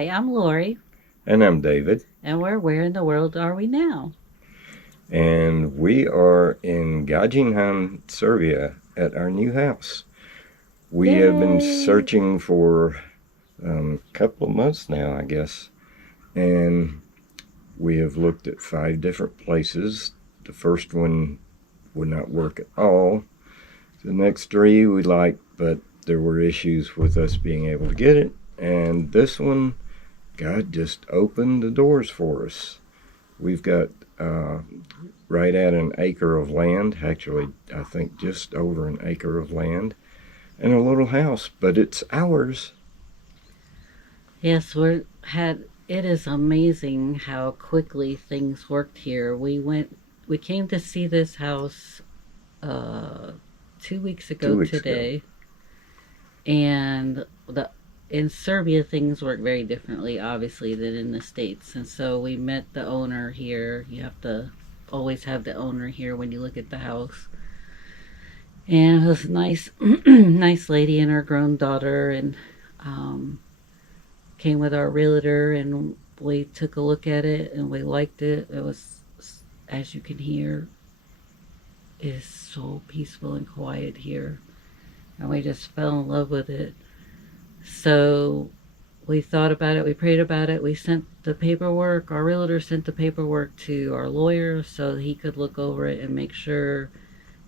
Hi, I'm Lori, And I'm David, and we're Where in the World Are We Now? and we are in Gajinhan, Serbia at our new house. We have been Yay! searching for a couple of months now, I guess, and we have looked at 5 different places. The first one would not work at all. The next 3 we liked, but there were issues with us being able to get it. And this one, God just opened the doors for us. We've got uh, right at an acre of land, actually, I think just over an acre of land, and a little house, but it's ours. Yes, it is amazing how quickly things worked here. We came to see this house uh 2 weeks ago 2 weeks ago. today, and the in Serbia things work very differently, obviously, than in the States. And so we met the owner here. You have to always have the owner here when you look at the house. And it was a nice, nice lady and her grown daughter, and um, came with our realtor, and we took a look at it, and we liked it. It was, as you can hear, is so peaceful and quiet here, and we just fell in love with it. So we thought about it, we prayed about it, we sent the paperwork. Our realtor sent the paperwork to our lawyer so he could look over it and make sure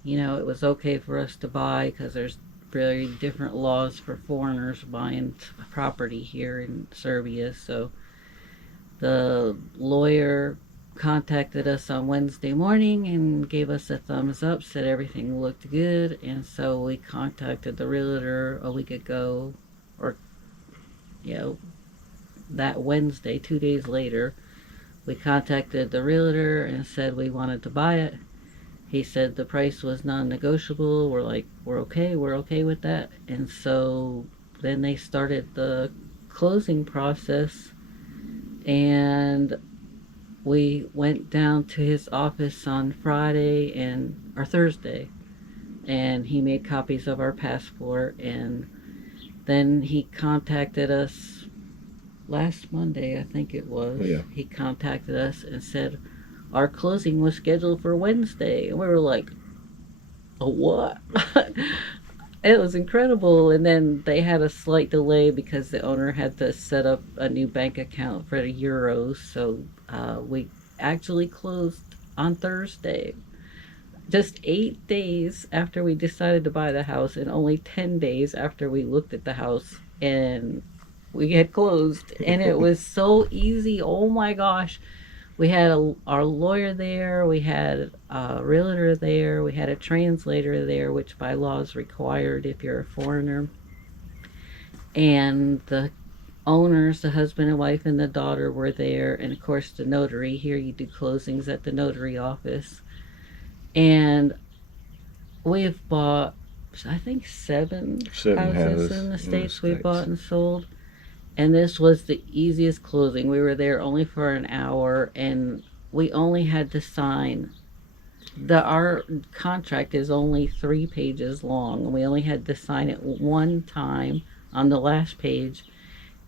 it was okay for us to buy, because there's very different laws for foreigners buying property here in Serbia. So the lawyer contacted us on Wednesday morning and gave us a thumbs up, said everything looked good, and so we contacted the realtor a week ago, or you know, that Wednesday, 2 days later. We contacted the realtor and said we wanted to buy it. He said the price was non-negotiable. We're like, we're okay with that. And so then they started the closing process, and we went down to his office on Friday and or Thursday, and he made copies of our passport, and then he contacted us last Monday, I think it was. Yeah. He contacted us and said our closing was scheduled for Wednesday, and we were like, a what? It was incredible. And then they had a slight delay because the owner had to set up a new bank account for the euros. So we actually closed on Thursday, just 8 days after we decided to buy the house, and only 10 days after we looked at the house. And we had closed, and it was so easy. Oh my gosh. We had our lawyer there, we had a realtor there, we had a translator there, which by law is required if you're a foreigner. And the owners, the husband and wife and the daughter, were there. And of course, the notary. Here you do closings at the notary office. And we've bought, I think, seven 7 houses houses in the in the States we bought States. and sold. And this was the easiest closing. We were there only for an hour, and we only had to sign our contract is only 3 pages long, and we only had to sign it one time on the last page,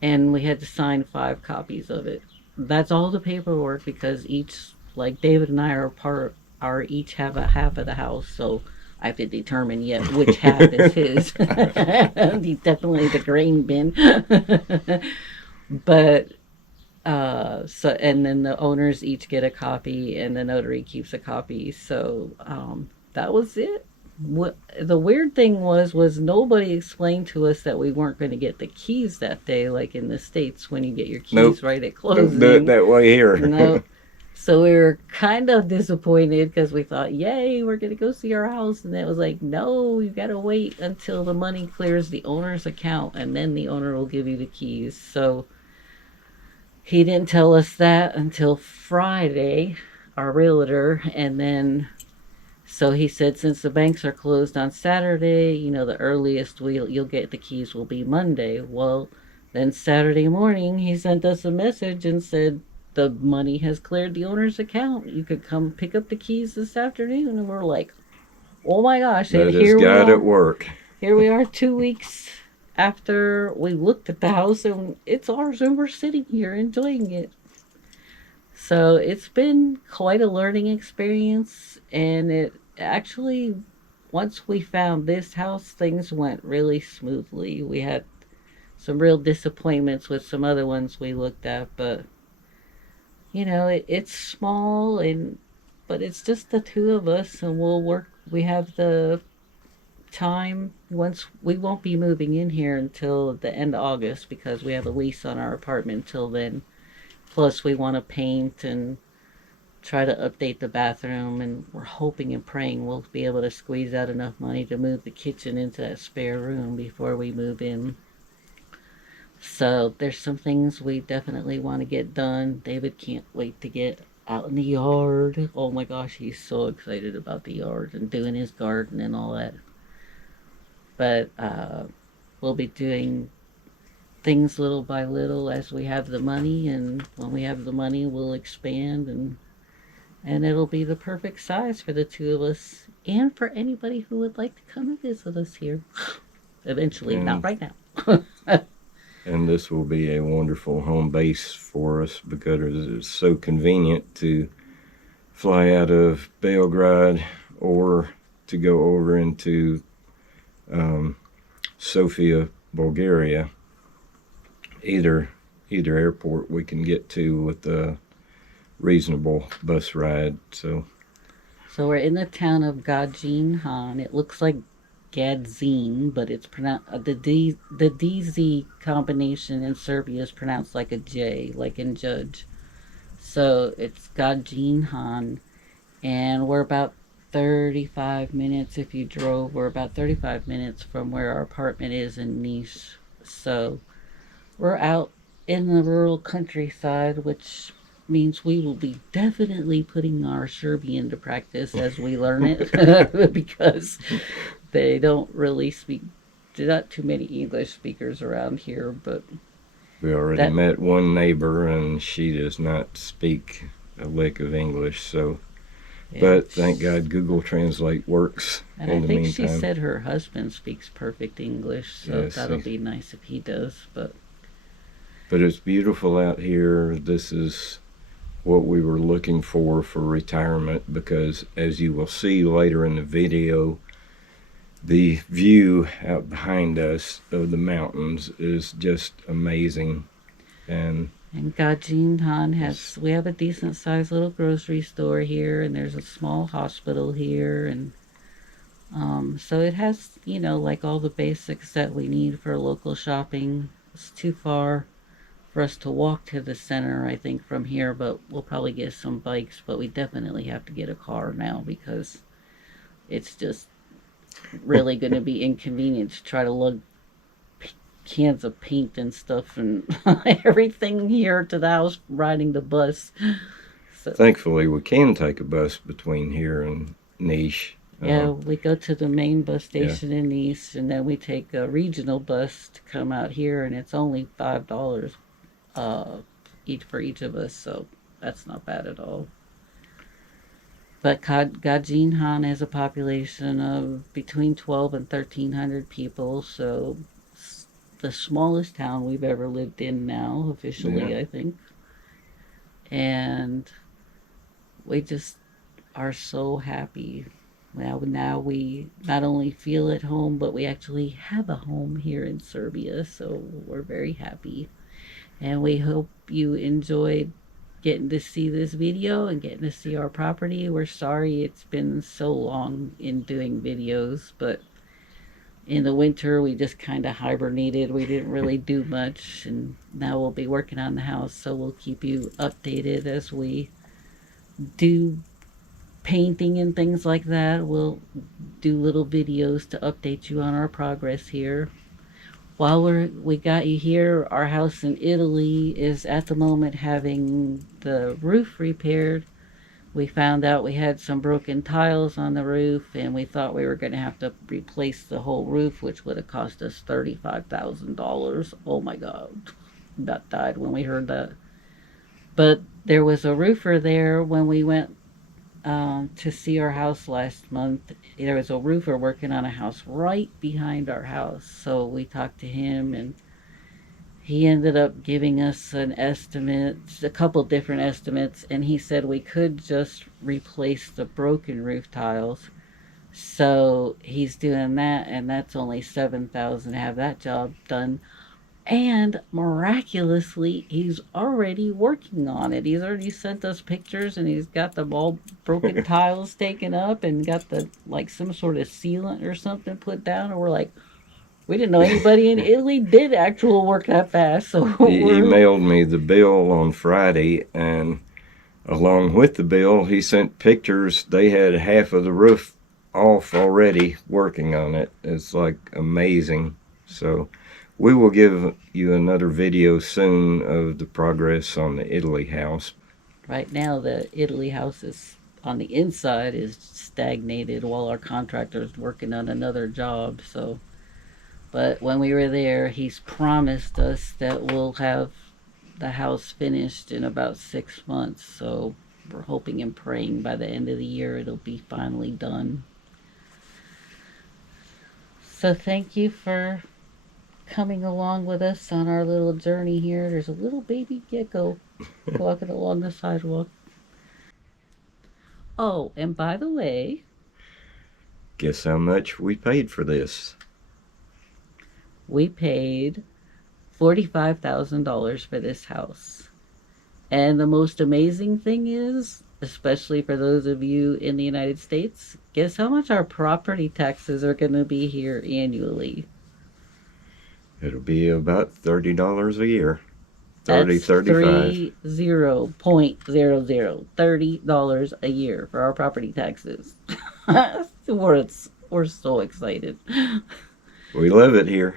and we had to sign 5 copies of it. That's all the paperwork, because each, like David and I are each have a half of the house, so I have to determine yet which half is his. He's definitely the grain bin. But so, and then the owners each get a copy, and the notary keeps a copy. So that was it. What the weird thing was nobody explained to us that we weren't going to get the keys that day, like in the States when you get your keys Nope. right at Don't do it closing. that way No. here. So we were kind of disappointed because we thought, yay, we're going to go see our house. And it was like, no, you got to wait until the money clears the owner's account, and then the owner will give you the keys. So he didn't tell us that until Friday, our realtor. And then, so he said, since the banks are closed on Saturday, the earliest you'll get the keys will be Monday. Well, then Saturday morning, he sent us a message and said, the money has cleared the owner's account. You could come pick up the keys this afternoon. And we're like, oh my gosh. And That is God at work. Here we are 2 weeks after we looked at the house and it's ours and we're sitting here enjoying it. So it's been quite a learning experience, and it actually, once we found this house, things went really smoothly. We had some real disappointments with some other ones we looked at, but it's small, and but it's just the two of us, and we'll work. We have the time. Once we won't be moving in here until the end of August because we have a lease on our apartment till then. Plus, we want to paint and try to update the bathroom, and we're hoping and praying we'll be able to squeeze out enough money to move the kitchen into that spare room before we move in. So there's some things we definitely want to get done. David can't wait to get out in the yard. Oh my gosh, he's so excited about the yard and doing his garden and all that. But we'll be doing things little by little as we have the money, and when we have the money, we'll expand, and it'll be the perfect size for the two of us and for anybody who would like to come and visit us here. Eventually, not And right now. and this will be a wonderful home base for us because it's so convenient to fly out of Belgrade or to go over into um, Sofia, Bulgaria. Either either airport we can get to with a reasonable bus ride. So So we're in the town of Gajin Han. It looks like Gadzin, but it's pronounced the DZ combination in Serbia is pronounced like a J, like in judge. So it's Gajin Han, and we're about 35 minutes if you drove. We're about 35 minutes from where our apartment is in Nice. So we're out in the rural countryside, which means we will be definitely putting our Serbian to practice as we learn it because they don't really speak, not too many English speakers around here, but we already that, met one neighbor and she does not speak a lick of English. So, yeah. but thank God Google Translate works And I in the think she meantime. said her husband speaks perfect English, so Yes, that'll be nice if he does. but it's beautiful out here. This is what we were looking for retirement because, as you will see later in the video, the view out behind us of the mountains is just amazing. And And Gajin Han it's, we have a decent sized little grocery store here, and there's a small hospital here, and so it has, like all the basics that we need for local shopping. It's too far for us to walk to the center, I think, from here, but we'll probably get some bikes, but we definitely have to get a car now because it's just really going to be inconvenient to try to lug cans of paint and stuff and everything here to the house riding the bus. So, thankfully, we can take a bus between here and Niche. yeah, we go to the main bus Yeah, station in East, and then we take a regional bus to come out here, and it's only $5 uh, each for each of us, so that's not bad at all. But Gajin Han has a population of between 12 and 1,300 people, so it's the smallest town we've ever lived in now, yeah. officially, I think. And we just are so happy. Now we not only feel at home, but we actually have a home here in Serbia, so we're very happy. And we hope you enjoyed getting to see this video and getting to see our property. We're sorry it's been so long in doing videos, but in the winter we just kind of hibernated. We didn't really do much, and now we'll be working on the house, so we'll keep you updated as we do painting and things like that. We'll do little videos to update you on our progress here. While we got you here, our house in Italy is at the moment having the roof repaired. We found out we had some broken tiles on the roof, and we thought we were going to have to replace the whole roof, which would have cost us $35,000. Oh my God. That died when we heard that. But there was a roofer there when we went to see our house last month. There was a roofer working on a house right behind our house. So we talked to him, and he ended up giving us an estimate, a couple different estimates, and he said we could just replace the broken roof tiles. So he's doing that, and that's only 7,000 to have that job done. And miraculously, he's already working on it. He's already sent us pictures, and he's got the all broken tiles taken up, and got the like some sort of sealant or something put down. And we're like, we didn't know anybody in Italy did actual work that fast. So He we're emailed me the bill on Friday, and along with the bill, he sent pictures. They had half of the roof off already working on it. It's like amazing. So we will give you another video soon of the progress on the Italy house. right now the Italy house is on the inside is stagnated while our contractor's working on another job. So, but when we were there, he's promised us that we'll have the house finished in about 6 months. So we're hoping and praying by the end of the year it'll be finally done. So thank you for coming along with us on our little journey here. There's a little baby gecko walking along the sidewalk. Oh, and by the way, Guess how much we paid for this? we paid $45,000 for this house. And the most amazing thing is, especially for those of you in the United States, guess how much our property taxes are going to be here annually? It'll be about $30 a year. That's 35. 30.00 $30 a year for our property taxes. we're so excited. We love it here.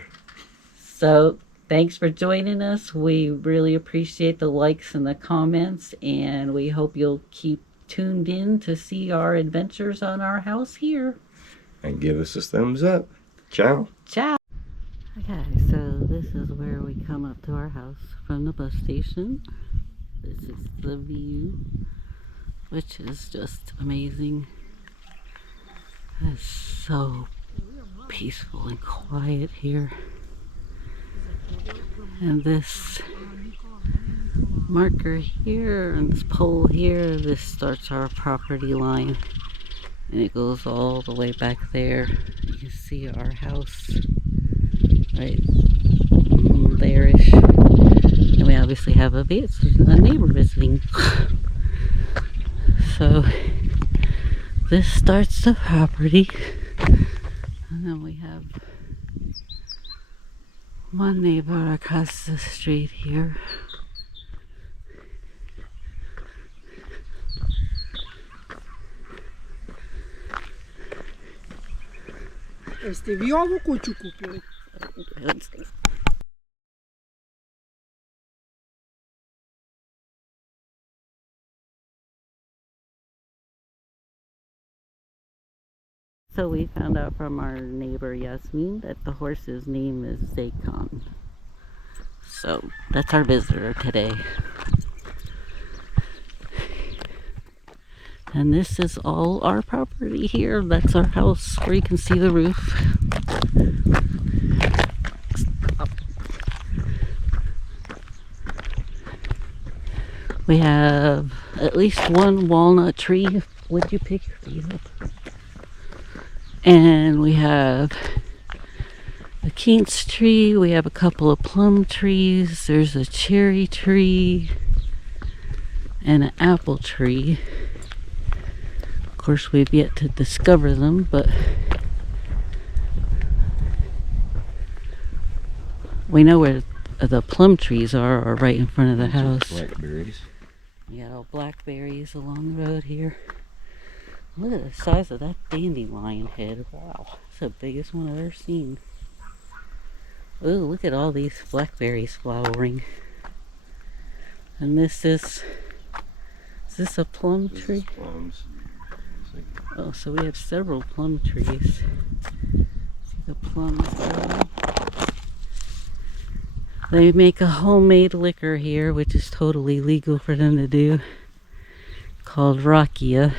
So thanks for joining us. We really appreciate the likes and the comments, and we hope you'll keep tuned in to see our adventures on our house here. And give us a thumbs up. Ciao. Ciao. Okay, so this is where we come up to our house from the bus station. This is the view, which is just amazing. It's so peaceful and quiet here. And this marker here and this pole here, this starts our property line. And it goes all the way back there. You can see our house right there-ish. And we obviously have a neighbor visiting. So this starts the property. And then we have one neighbor across the street here. Este viovo cu ciucupio. So we found out from our neighbor Yasmin that the horse's name is Zakon. So that's our visitor today. And this is all our property here. That's our house where you can see the roof. We have at least one walnut tree. Would you pick your feet up? And we have a quince tree. We have a couple of plum trees. There's a cherry tree and an apple tree. Of course, we've yet to discover them, but we know where the plum trees are right in front of the house. Blackberries. We got all blackberries along the road here. Look at the size of that dandelion head. Wow, it's the biggest one I've ever seen. Ooh, look at all these blackberries flowering. And this is this a plum tree? Plums. Oh, so we have several plum trees. See the plums growing. They make a homemade liquor here, which is totally legal for them to do, called rakia.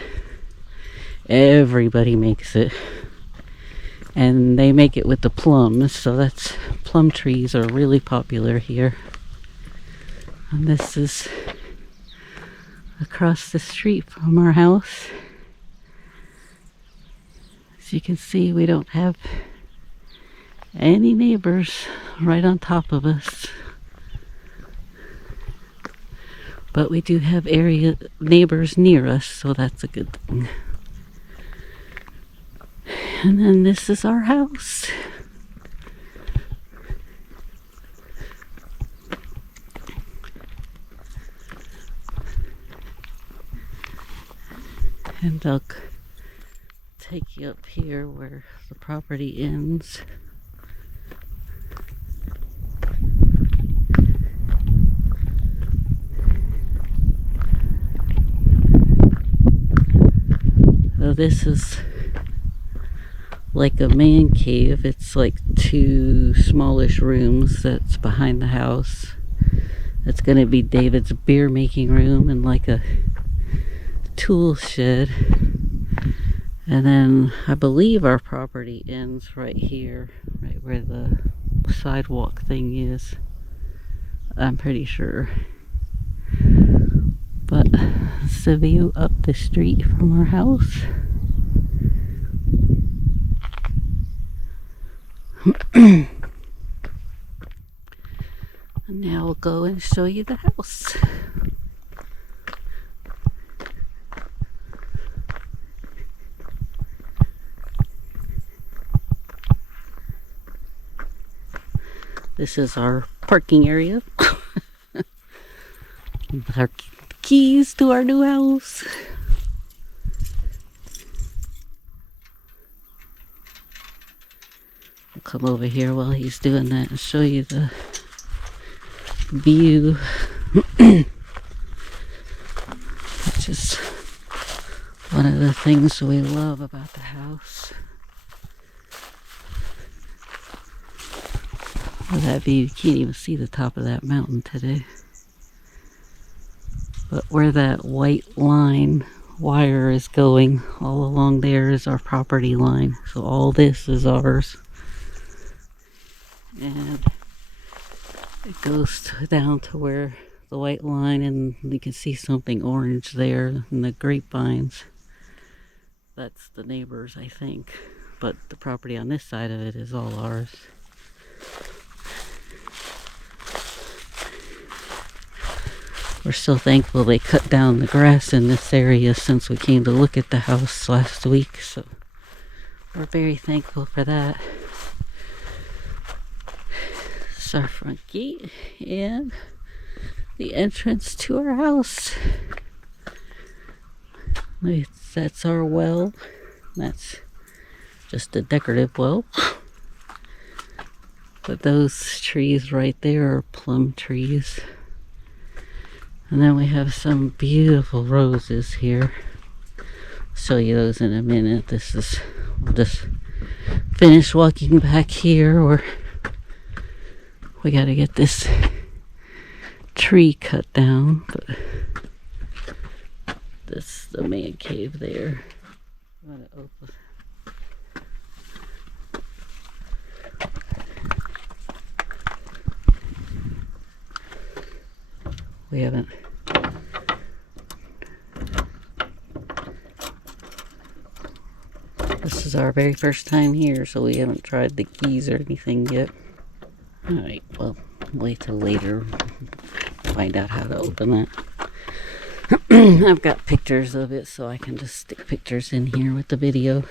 Everybody makes it. And they make it with the plums, so that's plum trees are really popular here. And this is across the street from our house. As you can see, we don't have any neighbors right on top of us. But we do have neighbors near us, so that's a good thing. And then this is our house. And I'll take you up here where the property ends. So this is like a man cave. It's like 2 smallish rooms that's behind the house. It's going to be David's beer making room and like a tool shed. And then I believe our property ends right here, right where the sidewalk thing is. I'm pretty sure. But it's the view up the street from our house. And now we'll go and show you the house. This is our parking area. Our keys to our new house. I'll come over here while he's doing that and show you the view. Which is one of the things we love about the house. Well, that view, you can't even see the top of that mountain today. But where that white line wire is going, all along there is our property line. So all this is ours. And it goes down to where the white line, and you can see something orange there in the grapevines. That's the neighbors, I think. But the property on this side of it is all ours. We're so thankful they cut down the grass in this area since we came to look at the house last week. So we're very thankful for that. This is our front gate and the entrance to our house. That's our well. That's just a decorative well. But those trees right there are plum trees. And then we have some beautiful roses here. I'll show you those in a minute. We'll just finish walking back here, or we gotta get this tree cut down. But this is the man cave there. I'm gonna open. We haven't. This is our very first time here, so we haven't tried the keys or anything yet. Alright, well, wait till later. Find out how to open that. I've got pictures of it, so I can just stick pictures in here with the video.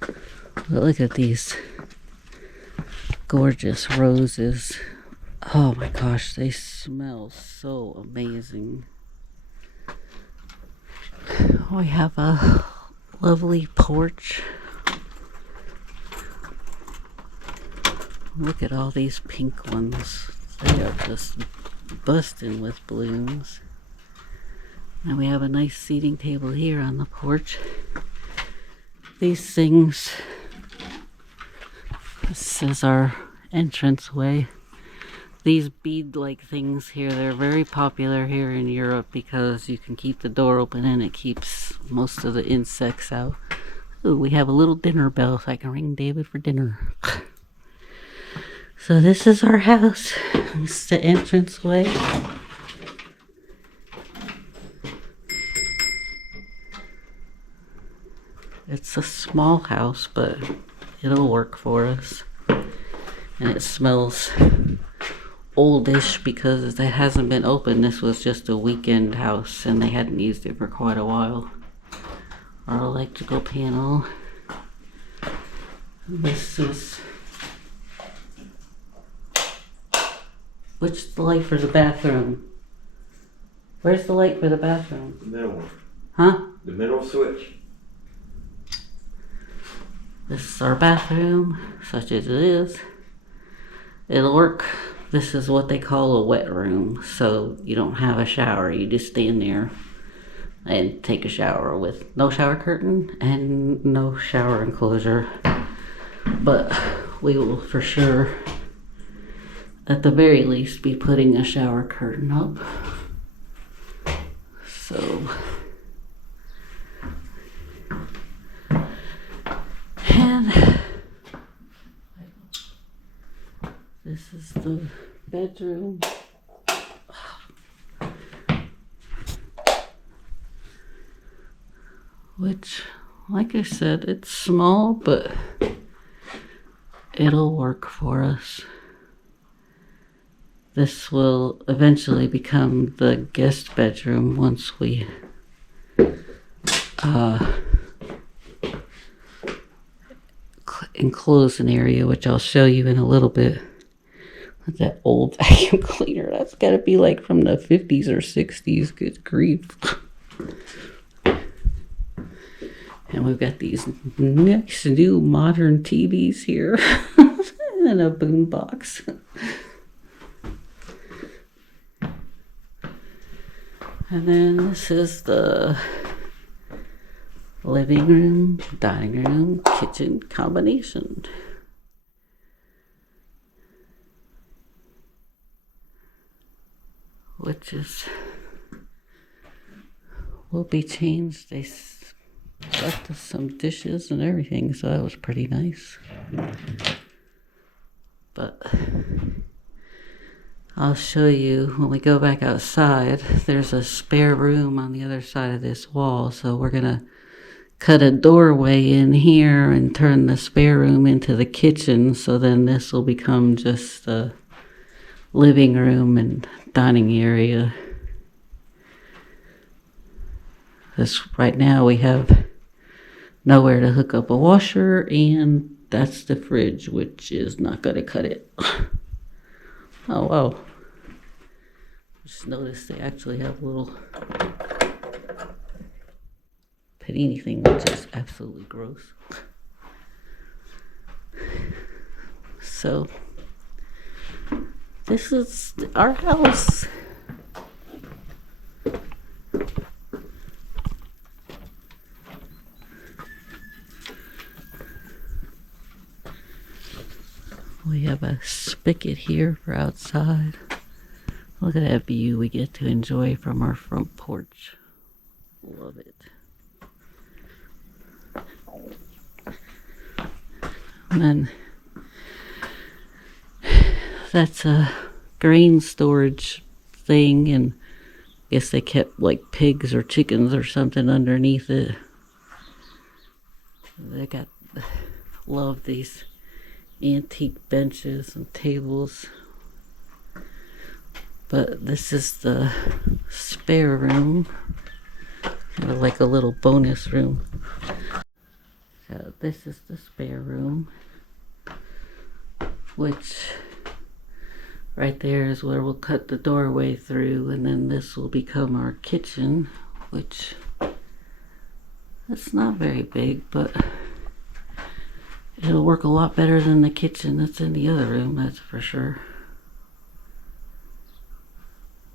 But look at these gorgeous roses. Oh my gosh, they smell so amazing. We have a lovely porch. Look at all these pink ones. They are just busting with blooms. And we have a nice seating table here on the porch. These things, this is our entranceway. these bead-like things here, they're very popular here in Europe because you can keep the door open and it keeps most of the insects out. Ooh, we have a little dinner bell so I can ring David for dinner. So this is our house. This is the entranceway. It's a small house, but it'll work for us. And it smells oldish because it hasn't been open. This was just a weekend house and they hadn't used it for quite a while. Our electrical panel. This is... Which is the light for the bathroom? Where's the light for the bathroom? The middle one. Huh? The middle switch. This is our bathroom, such as it is. It'll work. This is what they call a wet room, so you don't have a shower. You just stand there and take a shower with no shower curtain and no shower enclosure. But we will for sure, at the very least, be putting a shower curtain up. So, and this is the bedroom. Which, like I said, it's small, but it'll work for us. This will eventually become the guest bedroom once we enclose an area, which I'll show you in a little bit. With that old vacuum cleaner, that's gotta be like from the 50s or 60s. Good grief. And we've got these nice new modern TVs here and a boom box. And then this is the living room, dining room, kitchen combination. Which is, will be changed. They left us some dishes and everything, so that was pretty nice. But I'll show you when we go back outside. There's a spare room on the other side of this wall, so we're gonna cut a doorway in here and turn the spare room into the kitchen, so then this will become just a living room and dining area. This right now we have nowhere to hook up a washer, and that's the fridge, which is not gonna cut it. Oh wow. Just noticed they actually have a little panini thing, which is absolutely gross. So this is our house. We have a spigot here for outside. Look at that view we get to enjoy from our front porch. Love it. And then that's a grain storage thing, and I guess they kept like pigs or chickens or something underneath it. They got, love these antique benches and tables. But this is the spare room, or like a little bonus room. So this is the spare room, which right there is where we'll cut the doorway through, and then this will become our kitchen, which it's not very big, but it'll work a lot better than the kitchen that's in the other room, that's for sure.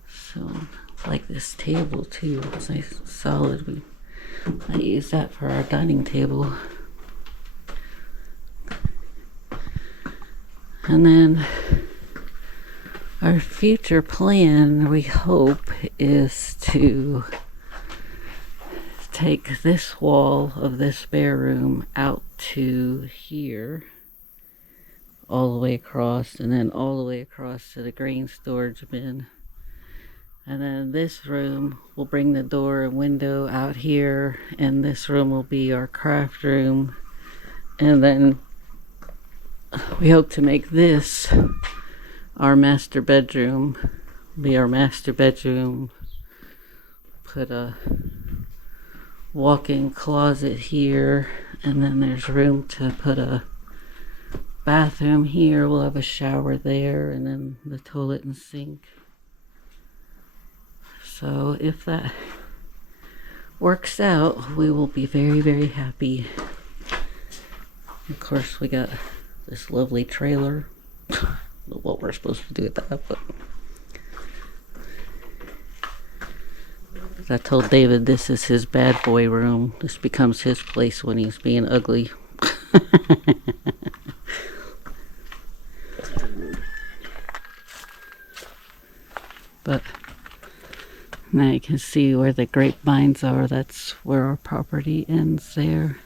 So, like this table too, it's nice and solid. I use that for our dining table. And then Our future plan, we hope, is to take this wall of this spare room out to here, all the way across, and then all the way across to the grain storage bin. And then this room, we'll bring the door and window out here, and this room will be our craft room. And then we hope to make this our master bedroom, be our master bedroom. Put a walk-in closet here, and then there's room to put a bathroom here. We'll have a shower there, and then the toilet and sink. So if that works out, we will be very, very happy. Of course, we got this lovely trailer. What we're supposed to do with that, but I told David this is his bad boy room. This becomes his place when he's being ugly. But now you can see where the grapevines are. That's where our property ends there.